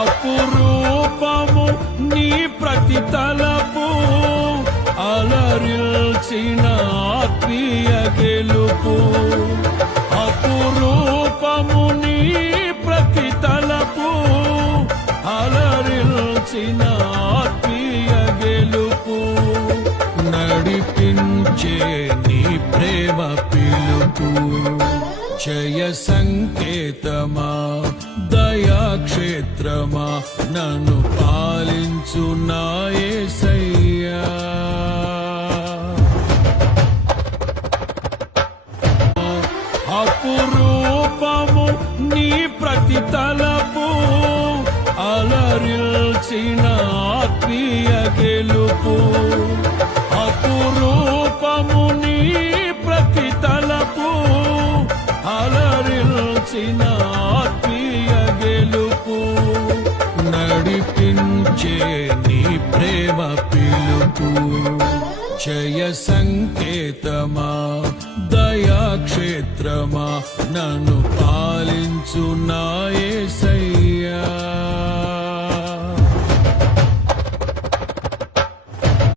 అపురూపము నీ ప్రతి తలపు, అలరిల్చిన ఆత్మీయ గెలుపు. అపురూపము నీ ప్రతి తలపు, అలరిల్చిన ఆత్మీయ గెలుపు. నడిపించే నీ ప్రేమ పిలుపు, జయ సంకేతమా దయాక్షేత్రమా, నన్ను పాలించు నా యేసయ్యా. అపురూపము నీ ప్రతి తలపు, అలరిల్చిన ఆత్మీయ గెలుపు. అపురూపము నీ ప్రతి తలపు, అలరిల్చిన ఆత్మీయ గెలుపు. నడిపించే నీ ప్రేమ పిలుపు, జయ సంకేతమా దయాక్షేత్రమా, నన్ను పాలించు నా యేసయ్యా.